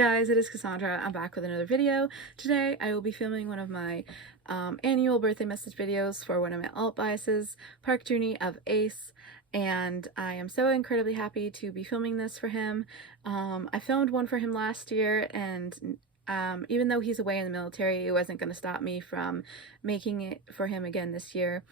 Hey guys, it is Cassandra. I'm back with another video. Today I will be filming one of my annual birthday message videos for one of my alt biases, Park Junhee of A.C.E, and I am so incredibly happy to be filming this for him. I filmed one for him last year, and even though he's away in the military, it wasn't going to stop me from making it for him again this year.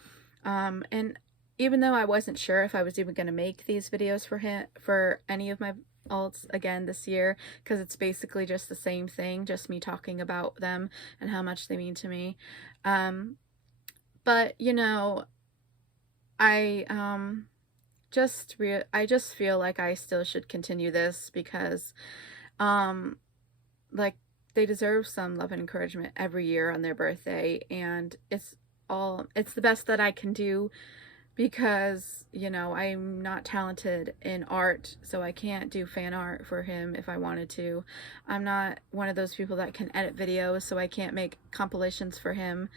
And even though I wasn't sure if I was even going to make these videos for him, for any of my alts again this year, because it's basically just the same thing, just me talking about them and how much they mean to me. But you know, I I just feel like I still should continue this because like they deserve some love and encouragement every year on their birthday, and it's the best that I can do because, you know, I'm not talented in art, so I can't do fan art for him if I wanted to. I'm not one of those people that can edit videos, so I can't make compilations for him.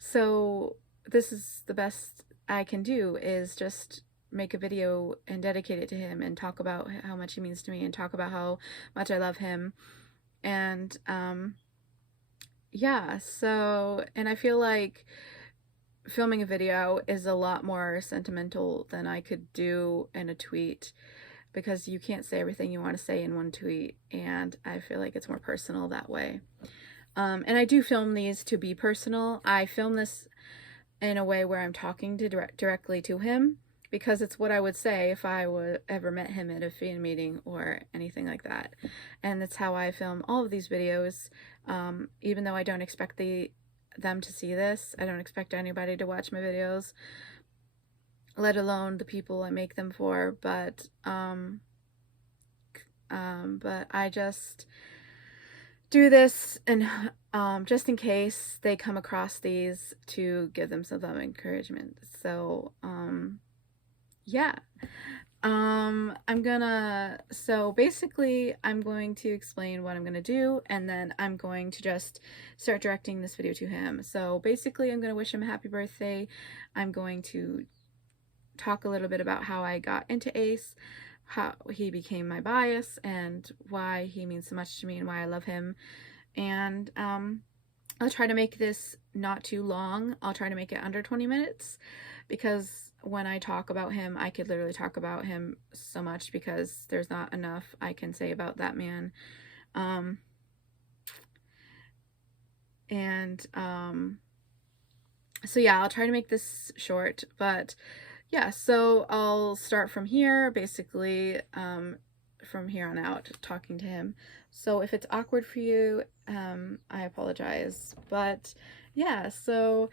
So this is the best I can do, is just make a video and dedicate it to him and talk about how much he means to me and talk about how much I love him. And yeah, so, and I feel like filming a video is a lot more sentimental than I could do in a tweet, because you can't say everything you want to say in one tweet, and I feel like it's more personal that way. And I do film these to be personal. I film this in a way where I'm talking to directly to him, because it's what I would say if I would ever met him at a fan meeting or anything like that. And that's how I film all of these videos, even though I don't expect them to see this. I don't expect anybody to watch my videos, let alone the people I make them for, but I just do this and just in case they come across these, to give them some encouragement. So yeah. So basically I'm going to explain what I'm gonna do, and then I'm going to just start directing this video to him. So basically I'm gonna wish him a happy birthday. I'm going to talk a little bit about how I got into ACE, how he became my bias, and why he means so much to me and why I love him. And I'll try to make this not too long. I'll try to make it under 20 minutes, because when I talk about him, I could literally talk about him so much, because there's not enough I can say about that man. So yeah, I'll try to make this short, but yeah, so I'll start from here, basically, from here on out, talking to him. So if it's awkward for you, I apologize. But yeah, so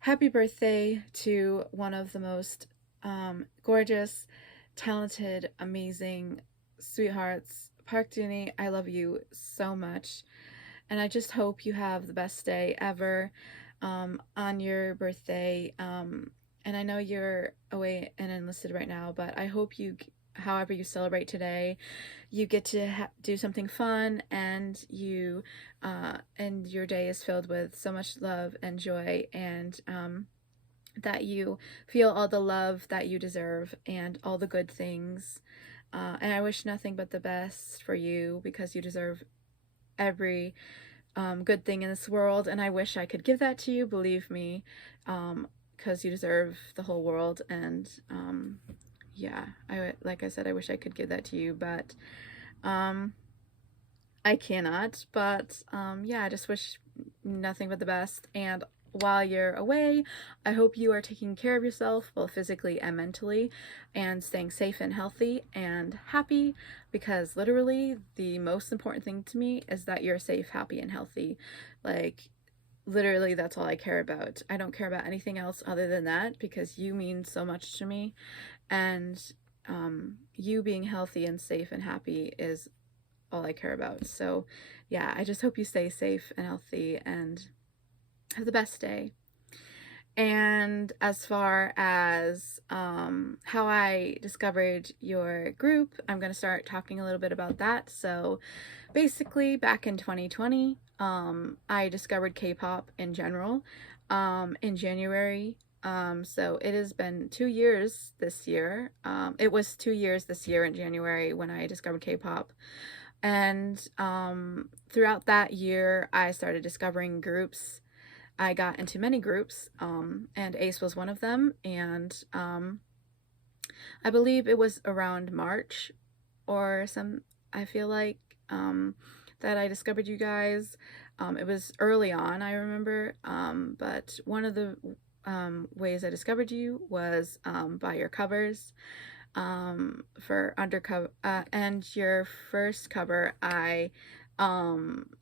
happy birthday to one of the most gorgeous, talented, amazing sweethearts, Park Junhee. I love you so much, and I just hope you have the best day ever on your birthday. And I know you're away and enlisted right now, but I hope you, however you celebrate today, you get to do something fun, and and your day is filled with so much love and joy, and that you feel all the love that you deserve and all the good things. And I wish nothing but the best for you, because you deserve every good thing in this world, and I wish I could give that to you, believe me, because you deserve the whole world. And yeah, like I said, I wish I could give that to you, but I cannot. But yeah, I just wish nothing but the best. And while you're away, I hope you are taking care of yourself, both physically and mentally, and staying safe and healthy and happy, because literally the most important thing to me is that you're safe, happy, and healthy. Like, literally, that's all I care about. I don't care about anything else other than that, because you mean so much to me, and you being healthy and safe and happy is all I care about. So yeah, I just hope you stay safe and healthy and have the best day. And as far as how I discovered your group, I'm going to start talking a little bit about that. So basically, back in 2020, I discovered K-pop in general in January. So it has been 2 years this year. It was 2 years this year in January when I discovered K-pop. And throughout that year, I started discovering groups. I got into many groups, and ACE was one of them. And I believe it was around March or some, I feel like, that I discovered you guys. It was early on, I remember, but one of the ways I discovered you was by your covers for Undercover, and your first cover I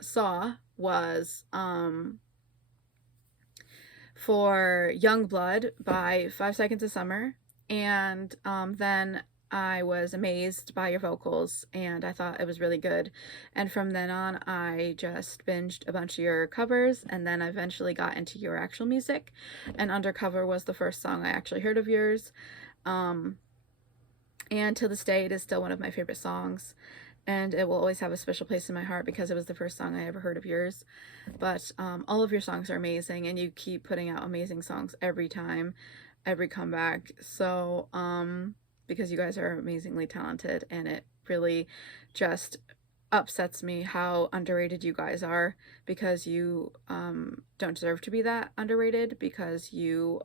saw was for Young Blood by 5 Seconds of Summer, and then I was amazed by your vocals and I thought it was really good. And from then on, I just binged a bunch of your covers, and then I eventually got into your actual music. And Undercover was the first song I actually heard of yours. Um, and to this day, it is still one of my favorite songs. And it will always have a special place in my heart because it was the first song I ever heard of yours. But all of your songs are amazing, and you keep putting out amazing songs every time, every comeback. So, because you guys are amazingly talented, and it really just upsets me how underrated you guys are, because you don't deserve to be that underrated, because you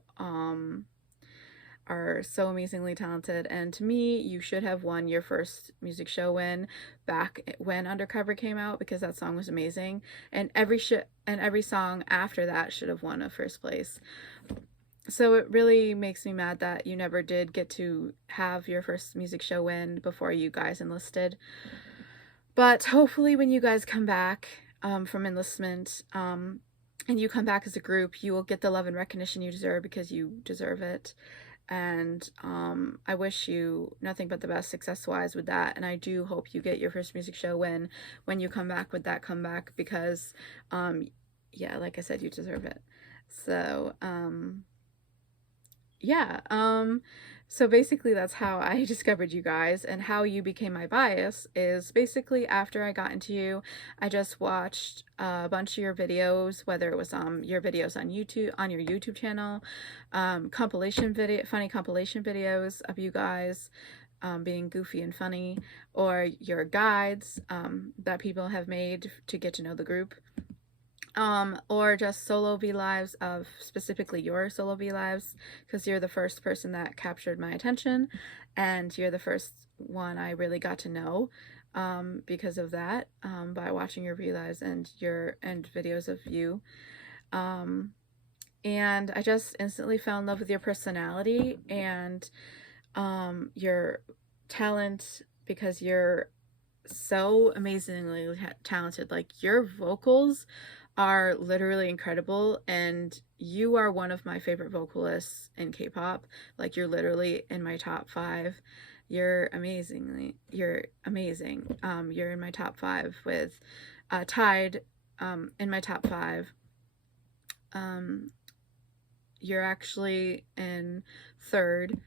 are so amazingly talented. And to me, you should have won your first music show win back when Undercover came out, because that song was amazing. And every song after that should have won a first place. So it really makes me mad that you never did get to have your first music show win before you guys enlisted. But hopefully when you guys come back from enlistment, and you come back as a group, you will get the love and recognition you deserve, because you deserve it. And I wish you nothing but the best success-wise with that. And I do hope you get your first music show win when you come back with that comeback, because, yeah, like I said, you deserve it. So, yeah, so basically that's how I discovered you guys. And how you became my bias is basically after I got into you, I just watched a bunch of your videos, whether it was your videos on YouTube, on your YouTube channel, funny compilation videos of you guys being goofy and funny, or your guides that people have made to get to know the group, or just solo V lives of specifically your solo V lives, because you're the first person that captured my attention, and you're the first one I really got to know because of that, by watching your V lives and videos of you. And I just instantly fell in love with your personality and your talent, because you're so amazingly talented. Like, your vocals are literally incredible, and you are one of my favorite vocalists in K-pop. Like, you're literally in my top 5. You're amazing. You're in my top 5 with tied in my top 5. You're actually in third,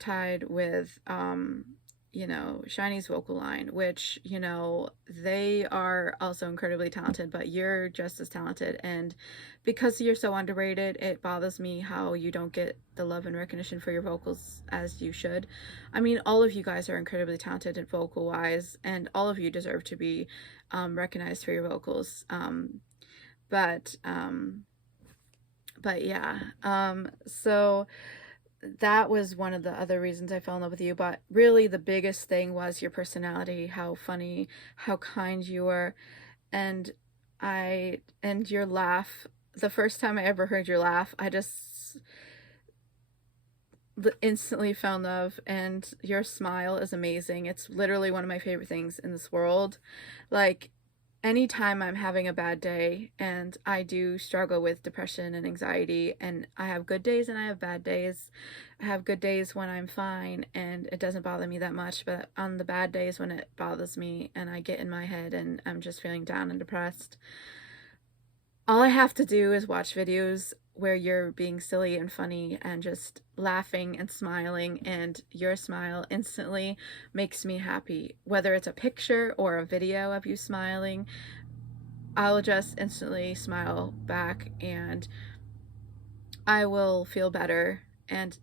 tied with Shiny's vocal line, which, they are also incredibly talented, but you're just as talented. And because you're so underrated, it bothers me how you don't get the love and recognition for your vocals as you should. I mean, all of you guys are incredibly talented and vocal wise, and all of you deserve to be recognized for your vocals. But yeah, so that was one of the other reasons I fell in love with you. But really the biggest thing was your personality, how funny, how kind you were. And your laugh. The first time I ever heard your laugh, I just instantly fell in love. And your smile is amazing. It's literally one of my favorite things in this world. Like, anytime I'm having a bad day, and I do struggle with depression and anxiety, and I have good days and I have bad days. I have good days when I'm fine and it doesn't bother me that much, but on the bad days when it bothers me and I get in my head and I'm just feeling down and depressed, all I have to do is watch videos where you're being silly and funny and just laughing and smiling, and your smile instantly makes me happy. Whether it's a picture or a video of you smiling, I'll just instantly smile back and I will feel better. And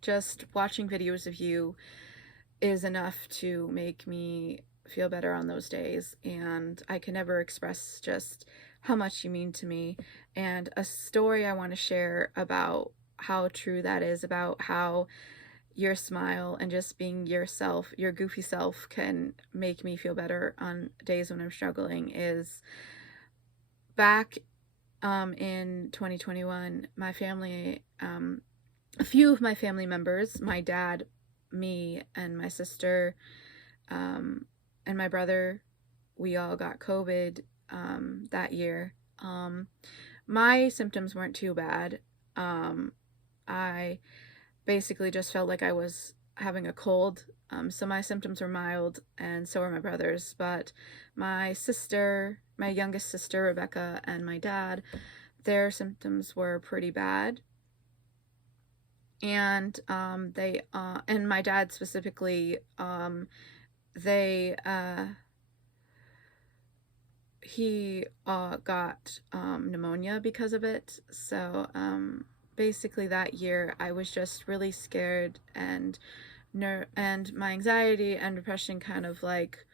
just watching videos of you is enough to make me feel better on those days. And I can never express just how much you mean to me. And a story I want to share about how true that is, about how your smile and just being yourself, your goofy self, can make me feel better on days when I'm struggling, is back in 2021, my family, a few of my family members, my dad, me, and my sister, and my brother, we all got COVID that year. My symptoms weren't too bad. I basically just felt like I was having a cold. So my symptoms were mild, and so were my brothers. But my sister, my youngest sister, Rebecca, and my dad, their symptoms were pretty bad. And and my dad specifically, they, he got pneumonia because of it. So basically that year I was just really scared, and and my anxiety and depression kind of like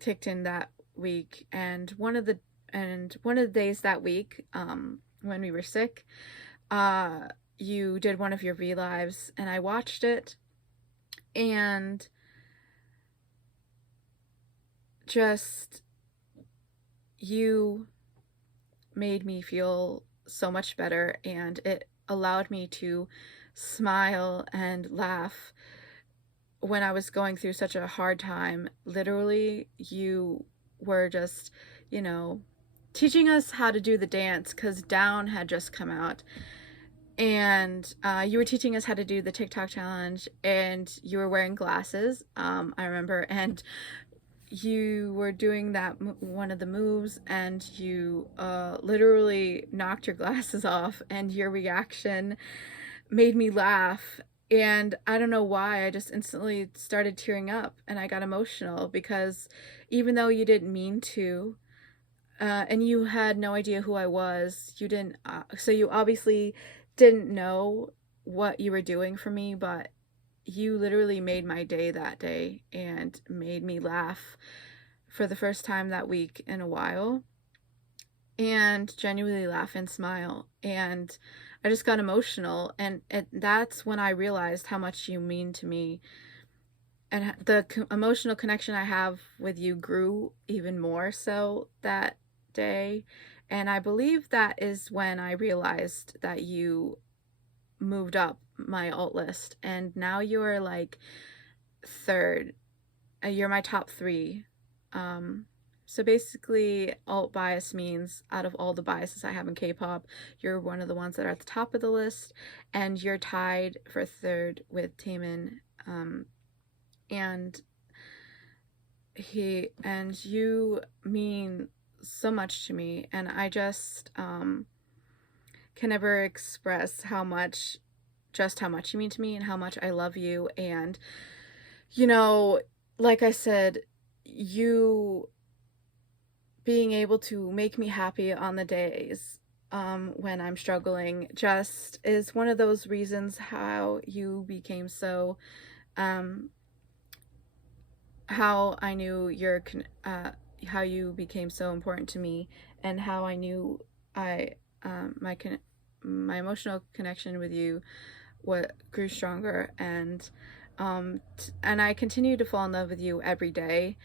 kicked in that week. And one of the days that week, when we were sick, you did one of your V lives, and I watched it, and just, you made me feel so much better, and it allowed me to smile and laugh when I was going through such a hard time. Literally, you were just, you know, teaching us how to do the dance, because Down had just come out, and you were teaching us how to do the TikTok challenge, and you were wearing glasses, I remember, and you were doing that one of the moves, and you literally knocked your glasses off, and your reaction made me laugh. And I don't know why, I just instantly started tearing up, and I got emotional, because even though you didn't mean to, and you had no idea who I was, you didn't, so you obviously didn't know what you were doing for me, but you literally made my day that day, and made me laugh for the first time that week in a while, and genuinely laugh and smile. And I just got emotional, and that's when I realized how much you mean to me, and the emotional connection I have with you grew even more so that day. And I believe that is when I realized that you moved up my alt list, and now you're like third. You're my top three. So basically, alt bias means out of all the biases I have in K-pop, you're one of the ones that are at the top of the list, and you're tied for third with Taemin. And you mean so much to me, and I just can never express just how much you mean to me, and how much I love you. And you know, like I said, you being able to make me happy on the days when I'm struggling just is one of those reasons how you became so, how I knew how you became so important to me, and how I knew I my emotional connection with you what grew stronger. And and I continue to fall in love with you every day.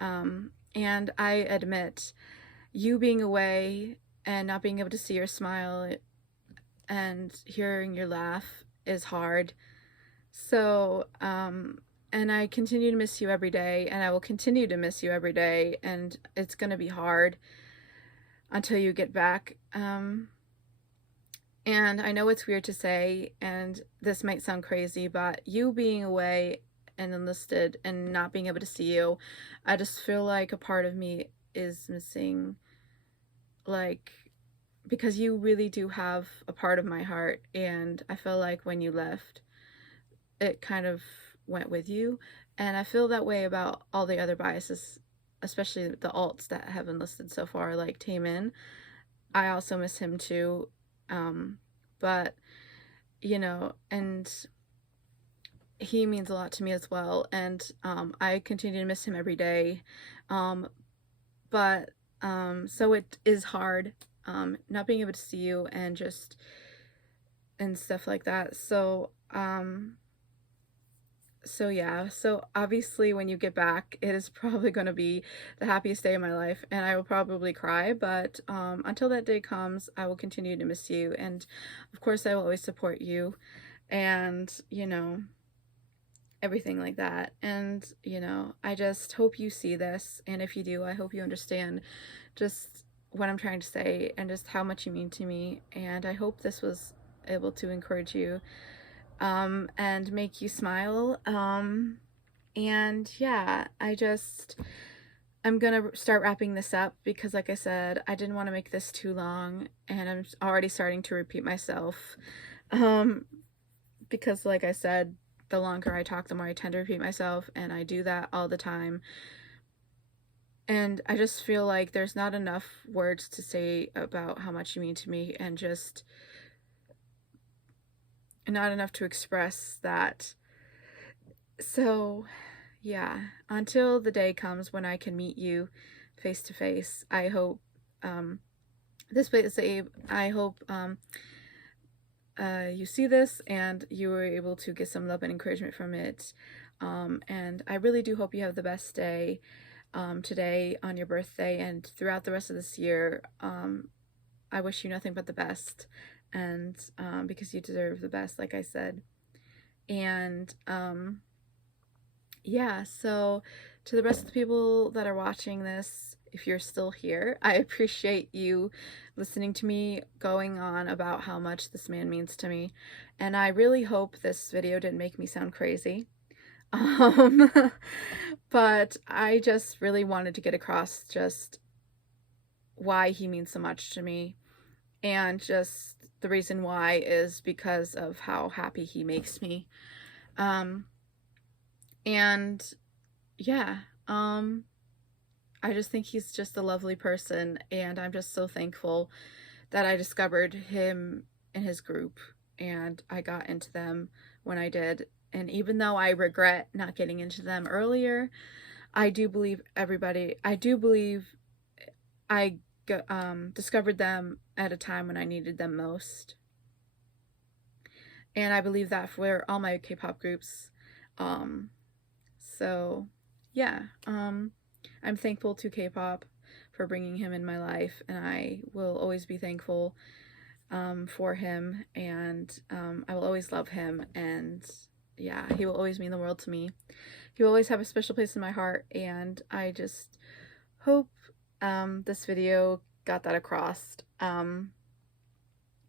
And I admit, you being away and not being able to see your smile and hearing your laugh is hard. So, and I continue to miss you every day, and I will continue to miss you every day, and it's gonna be hard until you get back. And I know it's weird to say, and this might sound crazy, but you being away and enlisted and not being able to see you, I just feel like a part of me is missing, like, because you really do have a part of my heart, and I feel like when you left, it kind of went with you. And I feel that way about all the other biases, especially the alts that have enlisted so far, like Taemin. I also miss him too. But, you know, and he means a lot to me as well, and I continue to miss him every day. Um, but so it is hard not being able to see you and just and stuff like that. So yeah, so obviously when you get back, it is probably going to be the happiest day of my life, and I will probably cry, but until that day comes, I will continue to miss you, and of course I will always support you, and you know, everything like that. And you know, I just hope you see this, and if you do, I hope you understand just what I'm trying to say and just how much you mean to me, and I hope this was able to encourage you and make you smile. And yeah, I'm gonna start wrapping this up because, like I said, I didn't want to make this too long, and I'm already starting to repeat myself. Um, because, like I said, the longer I talk, the more I tend to repeat myself, and I do that all the time. And I just feel like there's not enough words to say about how much you mean to me, and just not enough to express that. So, yeah, until the day comes when I can meet you face to face, I hope this place, Abe, I hope you see this and you were able to get some love and encouragement from it. And I really do hope you have the best day today on your birthday and throughout the rest of this year. I wish you nothing but the best, and because you deserve the best, like I said. And yeah, so to the rest of the people that are watching this, if you're still here, I appreciate you listening to me going on about how much this man means to me. And I really hope this video didn't make me sound crazy. Um, but I just really wanted to get across just why he means so much to me. And just the reason why is because of how happy he makes me. And yeah, I just think he's just a lovely person, and I'm just so thankful that I discovered him in his group and I got into them when I did. And even though I regret not getting into them earlier, I do believe I discovered them at a time when I needed them most. And I believe that for all my K-pop groups. So yeah, I'm thankful to K-pop for bringing him in my life, and I will always be thankful for him, and I will always love him, and yeah, he will always mean the world to me. He will always have a special place in my heart, and I just hope this video got that across.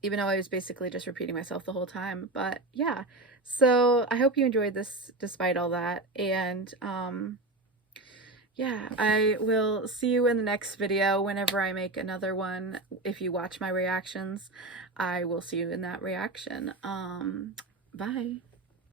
Even though I was basically just repeating myself the whole time. But yeah, so I hope you enjoyed this despite all that. And yeah, I will see you in the next video whenever I make another one. If you watch my reactions, I will see you in that reaction. Bye.